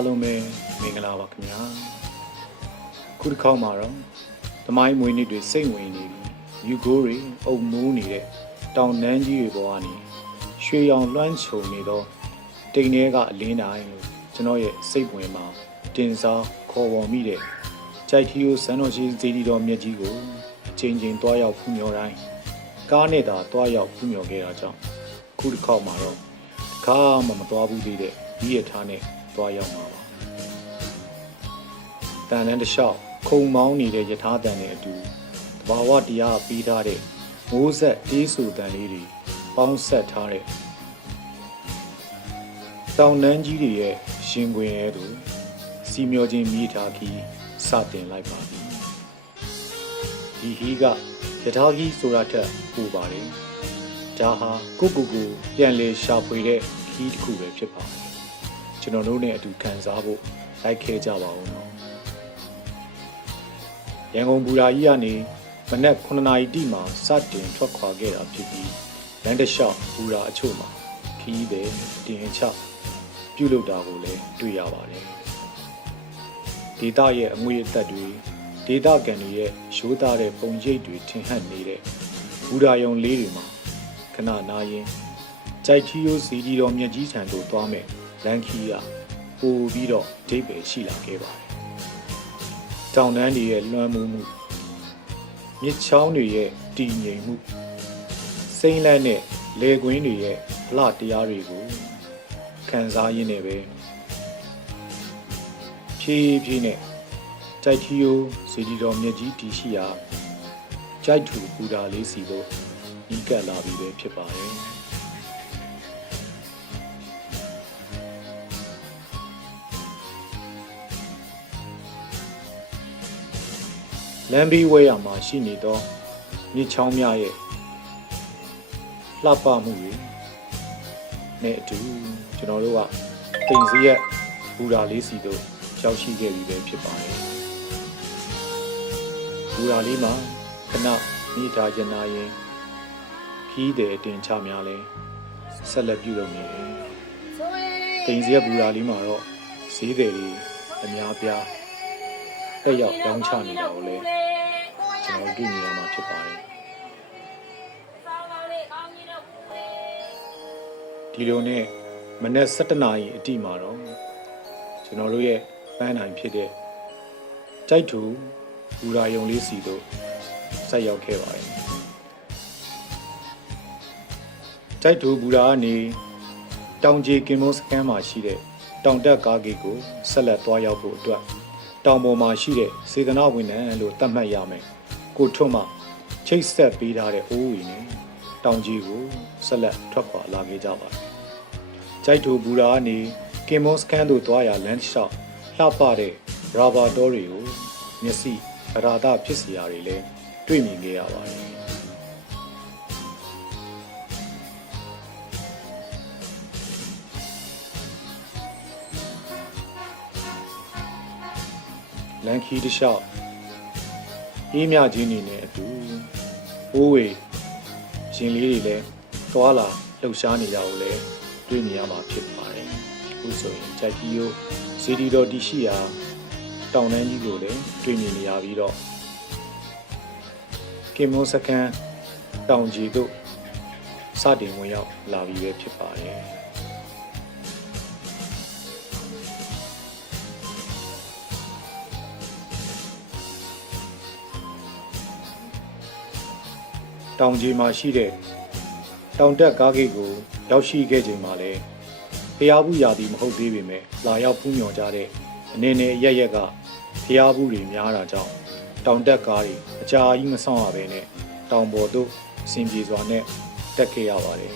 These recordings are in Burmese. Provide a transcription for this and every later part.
အားလုံးပဲမင်္ဂလာပါခင်ဗျာခုတစ်ခေါက်မှာတော့သမိုင်းမွေးနေ့တွေစိတ်ဝင်နေပြီယူကိုတွေအုံမိုးနေတဲ့တောင်နန်းကြီးတွေပေါ်ကနေရွှေရောင်လွှမ်းခြုံနေတော့တိမ်ထဲကအလင်းတိုင်းလို့ကျွန်တော်ရဲ့စိတ်ဝင်မှာတင်စားခေါ်ဝေါ်မိတဲ့ကြိုက်ထီယိုစံတော်ရှိဇေဒီတော်မြတ်ကြီးကိုအချိန်ချင်းတွားရောက်ဖူးမြော်တိုင်းကားနဲ့သာတွားရောက်ဖူးမြော်ခဲ့တာကြောင့်ခုတစ်ခေါက်မှာတော့တစ်ခါမှမတွားဘူးသေးတဲ့ဒီရထားနဲ့ တွားရောက်မှာပါတန်တန်းတစ်လျှောက်ခုံမောင်းနေတဲ့ယထာတန်နဲ့အတူတဘာဝတရားပြီးထားတဲ့မိုးဆက်အေးဆူတန်လေးတွေပေါင်းဆက်ထားတဲ့တောင်နန်းကြီးတွေရဲ့ရှင်ခွင်ရဲသူစီမျောခြင်းမိထားခီးစတင်လိုက်ပါပြီဒီဟီးကယထာခီးဆိုတာထက်ပိုပါတယ်ဒါဟာကိုကိုကိုပြန်လေရှာဖွေတဲ့ခီးတစ်ခုပဲဖြစ်ပါတယ် ကျွန်တော်တို့နဲ့အတူခံစားဖို့လိုက်ခဲကြပါဦးနော်ရန်ကုန်ဘူရာကြီးကနေမနက်9နာရီတိမှာစတင်ထွက်ခွာခဲ့တာဖြစ်ပြီးလမ်းတစ်လျှောက်ဘူရာအချို့မှာခီးပဲတင်ချပြုတ်လုတာကိုလည်းတွေ့ရပါတယ်ဒေတာရဲ့အငွေအသက်တွေဒေတာကန်တွေရဲ့ရိုးသားတဲ့ပုံရိပ်တွေထင်ဟပ်နေတဲ့ဘူရာယုံလေးတွေမှာခဏနာရင်ကြိုက်ထီယိုစီဒီတော်မြတ်ကြီးထံသို့သွားမယ် လန်ခီကပို့ပြီးတော့ဒိတ်ပဲရှိလာခဲ့ပါတယ်။တောင်တန်းတွေရဲ့လွှမ်းမိုးမှုမြစ်ချောင်းတွေရဲ့တည်ငြိမ်မှုစိမ့်လန့်တဲ့လေကွင်းတွေရဲ့အလှတရားတွေကိုခံစားရင်းနဲ့ပဲဖြည်းဖြည်းနဲ့ကြိုက်ထီယိုစီဒီတော်မြတ်ကြီးတည်ရှိရာကြိုက်ထူပူတာလေးစီတို့ဤကပ်လာပြီပဲဖြစ်ပါတယ်။ လမ်းဘေးဝဲရမှာရှိနေသောမြစ်ချောင်းများရဲ့လှပမှုတွေနဲ့အတူကျွန်တော်တို့ကတိမ်စီရဲ့ဘူရာလေးစီတို့ရောက်ရှိခဲ့ပြီပဲဖြစ်ပါတယ်ဘူရာလေးမှာခဏမိသားကျနာရင်ခီးတယ်အတင်ချများလဲဆက်လက်ပြုလုပ်နေတယ်တိမ်စီရဲ့ဘူရာလေးမှာတော့ဈေးတယ်တွေအများပြားတက်ရောက်တောင်းချနေတာကိုလည်း ကျွန်တော်တွေ့နေရမှာဖြစ်ပါတယ်ဒီလိုနဲ့မနေ့7နာရီအတိမှာတော့ကျွန်တော်တို့ရဲ့ပန်းနိုင်ဖြစ်တဲ့ကြိုက်သူဘူရာယုံလေးစီတို့ဆက်ရောက်ခဲ့ပါတယ်ကြိုက်သူဘူရာကနေတောင်ကြီးကင်မွန်စကန်မှာရှိတဲ့တောင်တက်ကားဂိတ်ကိုဆက်လက်သွားရောက်ဖို့အတွက်တောင်ပေါ်မှာရှိတဲ့စေတနာဝန်ထမ်းလို့သတ်မှတ်ရမယ် ကိုထွတ်မှချိတ်ဆက်ပေးထားတဲ့အိုးဝီနဲ့တောင်ကြီးကိုဆက်လက်ထွက်ခွာလာခဲ့ကြပါတယ်။ကြိုက်တူဘူရာကနေကင်မွန်စကန်တို့သွားရလမ်းလျှောက်လှပတဲ့ရာဘာတောတွေကိုမျက်စိအရာဒဖြစ်စရာတွေလည်းတွေ့မြင်ခဲ့ရပါတယ်။လန်ခီတစ်လျှောက် အေးမြချင်းနေနဲ့အတူအိုးဝေရှင်လေးတွေလည်းသွားလာလှုပ်ရှားနေကြကိုလည်းတွေ့နေရမှာဖြစ်ပါတယ်အခုဆိုရင်ကြိုက်ကြီးရိုးစီဒီတော်တီရှိရာတောင်တန်းကြီးကိုလည်းတွေ့မြင်နေရပြီးတော့ကင်မွန်စကန်တောင်ကြီးတို့စတင်ဝင်ရောက်လာပြီးပဲဖြစ်ပါတယ် တောင်ကြီးမှာရှိတဲ့တောင်တက်ကားဂိတ်ကိုရောက်ရှိခဲ့ချိန်မှာလဲဖျားဘူးရာသီမဟုတ်သေးပေမဲ့လာရောက်ဖူးမြော်ကြတဲ့အနေနဲ့ရက်ရက်ကဖျားဘူးတွေများတာကြောင့်တောင်တက်ကားတွေအကြာကြီးမဆောင်ရဘဲနဲ့တောင်ပေါ်သို့အဆင်ပြေစွာနဲ့တက်ခဲ့ရပါတယ်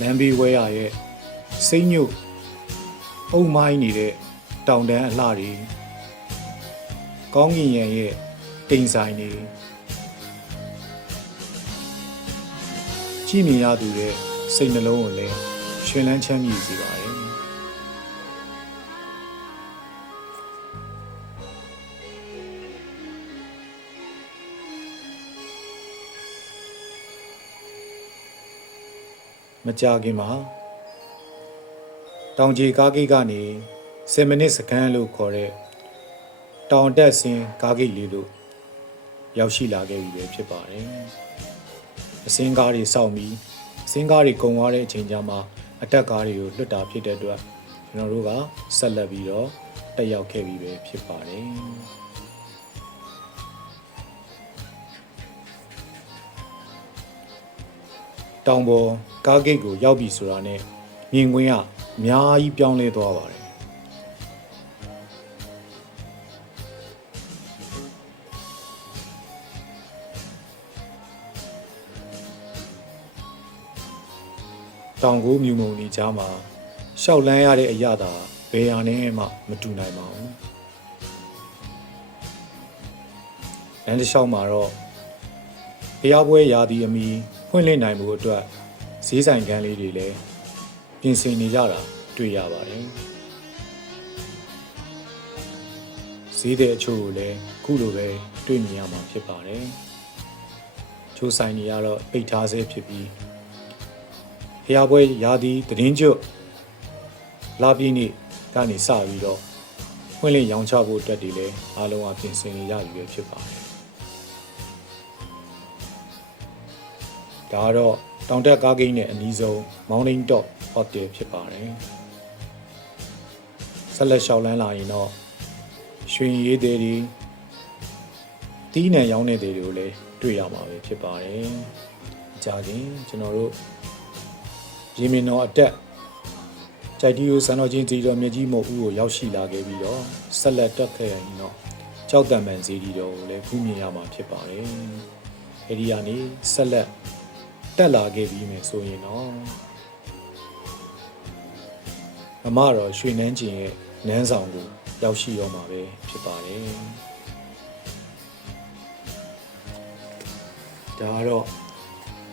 လမ်းဘေးဝဲရရဲ့စိမ့်ညုတ်အုံမိုင်းနေတဲ့တောင်တန်းအလှတွေကောင်းကင်ရံရဲ့တိမ်ဆိုင်တွေကြည့်မြင်ရသူရဲ့စိတ်နှလုံးကိုလည်းရှင်လန်းချမ်းမြေ့စေပါ မကြခင်မှာတောင်ကြီးကားဂိတ်ကနေ10မိနစ်စကန်လို့ခေါ်တဲ့တောင်တက်စင်ကားဂိတ်လေးလို့ရောက်ရှိလာခဲ့ပြီပဲဖြစ်ပါတယ်။အစင်းကားတွေစောင့်ပြီးအစင်းကားတွေကုန်သွားတဲ့အချိန်ကျမှအတက်ကားတွေကိုလွတ်တာဖြစ်တဲ့အတွက်ကျွန်တော်တို့ကဆက်လက်ပြီးတော့တက်ရောက်ခဲ့ပြီပဲဖြစ်ပါတယ်။ တောင်ပေါ်ကားဂိတ်ကိုရောက်ပြီဆိုတာနဲ့မြင်ကွင်းကအများကြီးပြောင်းလဲသွားပါတယ်တောင်ကိုမြူမုံနေကြားမှာရှောက်လန်းရတဲ့အရာသာဘယ်ဟာနဲ့မှမတူနိုင်ပါဘူးလမ်းတစ်လျှောက်မှာတော့ဖျားပွဲရာသီအမီ ဖွင့်လှစ်နိုင်မှုအတွက်ဈေးဆိုင်ကန်းလေးတွေလည်းပြင်ဆင်နေကြတာတွေ့ရပါတယ်။ဈေးတဲ့အချို့ကိုလည်းခုလိုပဲတွေ့မြင်ရမှာဖြစ်ပါတယ်။ချိုးဆိုင်တွေကတော့ပိတ်ထားဆဲဖြစ်ပြီးဖျားပွဲရာသီသတင်းကျွတ်လာပြည့်နေ့ကနေစပြီးတော့ဖွင့်လှစ်ရောင်းချဖို့အတွက်တွေလည်းအားလုံးအပြင်ဆင်နေရပြီပဲဖြစ်ပါတယ်။ ဒါကတော့တောင်တက်ကားဂိတ်နဲ့အနီးဆုံး Mountain Top Hotel ဖြစ်ပါတယ်ဆက်လက်လျှောက်လန်းလာရင်တော့ရွှေရည်သေးတွေတီးနှံရောင်းတဲ့တွေတွေကိုလည်းတွေ့ရမှာပဲဖြစ်ပါတယ်အကြခင်ကျွန်တော်တို့ရေမင်းတော်အတက်ကြိုက်တီယိုစံတော်ချင်းတီတော်မြကြီးမုတ်ဦးကိုရောက်ရှိလာခဲ့ပြီးတော့ဆက်လက်တက်ခဲ့ရင်တော့ကြောက်တံပန်စီတီတော်ကိုလည်းခုမြင်ရမှာဖြစ်ပါတယ်အဲဒီကနေဆက်လက် တက်လာခဲ့ပြီးမယ်ဆိုရင်တော့အမတော်ရွှေနှန်းကျင်ရဲ့နန်းဆောင်ကိုရောက်ရှိတော့မှာပဲဖြစ်ပါတယ်ဒါကတော့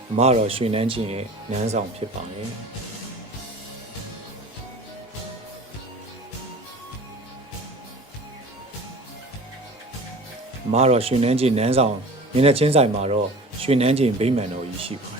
အမတော်ရွှေနှန်းကျင်ရဲ့နန်းဆောင်ဖြစ်ပါတယ်အမတော်ရွှေနှန်းကျင်နန်းဆောင်မျက်နှာချင်းဆိုင်မှာတော့ရွှေနှန်းကျင်ဗိမာန်တော်ကြီးရှိပါ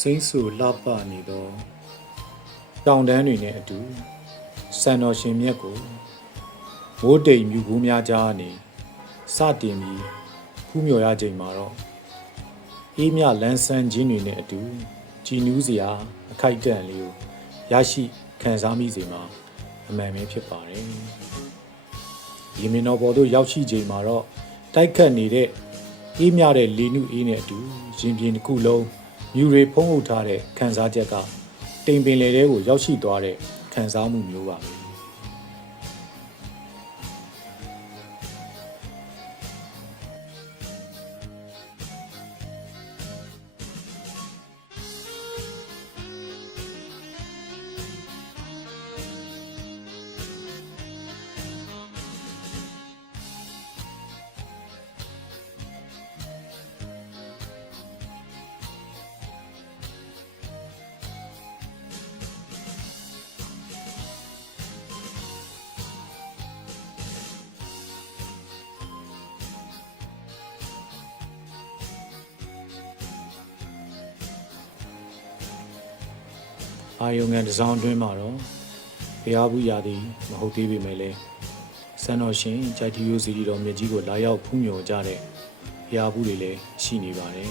စိမ့်ဆူလှပနေသောတောင်တန်းတွေနဲ့အတူစံတော်ရှင်မြတ်ကိုမိုးတိမ်မြူကူးများကြားကနေစတင်ပြီးဖူးမြော်ရချိန်မှာတော့အေးမြလန်းဆန်းခြင်းတွေနဲ့အတူကြည်နူးစရာ အခိုက်အတန့်လေးကိုရရှိခံစားမိစေမှာအမှန်ပဲဖြစ်ပါတယ်။ရေမင်းတော်ပေါ်သို့ရောက်ရှိချိန်မှာတော့တိုက်ခတ်နေတဲ့အေးမြတဲ့လေနုအေးနဲ့အတူရင်ပြင်တစ်ခုလုံး မြူတွေဖုံးအုပ်ထားတဲ့ခံစားချက်ကတိမ်ပင်လေတဲကိုရောက်ရှိသွားတဲ့ခံစားမှုမျိုးပါပဲ။ အာယုံငံတစ်စောင်းအတွင်းမှာတော့ဘုရားဘူးရာသည်မဟုတ်သေးပေမဲ့လည်းစံတော်ရှင်ဂျိုက်တီယိုစီရီတော်မြတ်ကြီးကိုလာရောက်ဖူးမြော်ကြတဲ့ဘုရားဘူးတွေလည်းရှိနေပါတယ်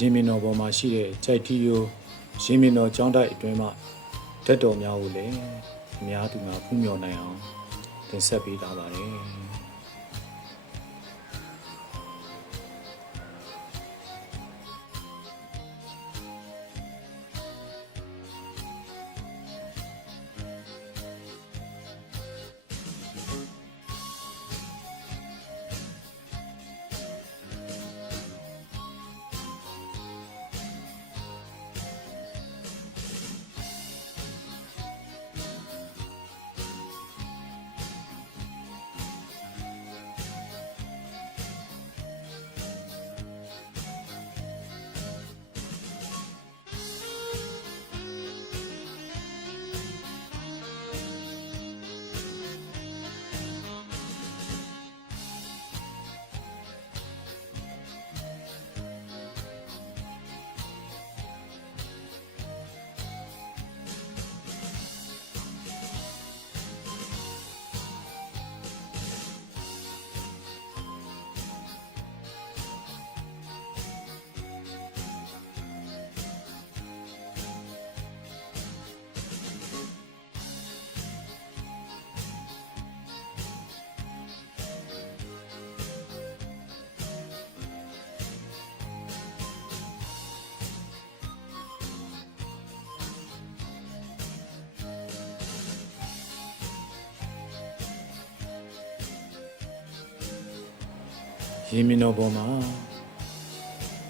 ရင်မင်တော်ပေါ်မှာရှိတဲ့ကြိုက်တီယိုရင်မင်တော်ကျောင်းတိုက်အတွင်းမှာဓာတ်တော်များကိုလည်းအများသူများဖူးမြော်နိုင်အောင်တင်ဆက်ပေးထားပါတယ် ရေမင်းတော်ပေါ်မှာ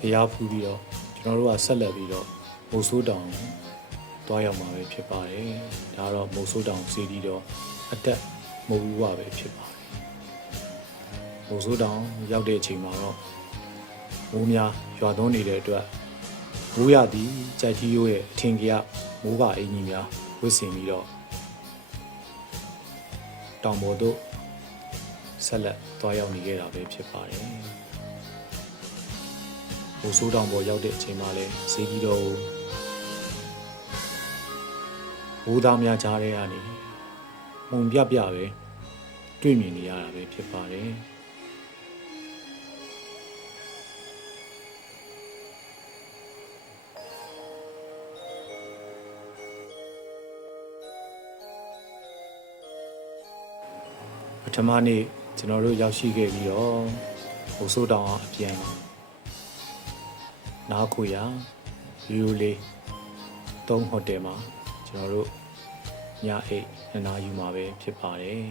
ဖျားဖူးပြီးတော့ကျွန်တော်တို့ကဆက်လက်ပြီးတော့မိုးဆိုးတောင်ကိုတွားရောက်မှာပဲဖြစ်ပါတယ်ဒါကတော့မိုးဆိုးတောင်စီဒီတော့အတက်မိုးဘူးဝပဲဖြစ်ပါတယ်မိုးဆိုးတောင်ရောက်တဲ့အချိန်မှာတော့မိုးများရွာသွန်းနေတဲ့အတွက်မိုးရသည်ကြိုက်ကြီးရိုးရဲ့အထင်ကြီးကမိုးပါအင်ကြီးများဝစ်စင်ပြီးတော့တောင်ပေါ်တို့ ဆက်လက်သွားရောက်နေခဲ့တာပဲဖြစ်ပါတယ်။ဘိုးဆိုးတောင်ပေါ်ရောက်တဲ့အချိန်မှာလဲဈေးကြီးတော့ဘိုးသားများကြားထဲကနေပုံပြပြပဲတွေ့မြင်နေရတာပဲဖြစ်ပါတယ်။ပထမနေ့ ကျွန်တော်တို့ရောက်ရှိခဲ့ပြီးတော့ဟိုဆိုးတောင်အောင်အပြန်မှာနားခုရရီယိုလေးသုံးဟိုတယ်မှာကျွန်တော်တို့ညအိတ်နှစ်နာရီမှာပဲဖြစ်ပါတယ်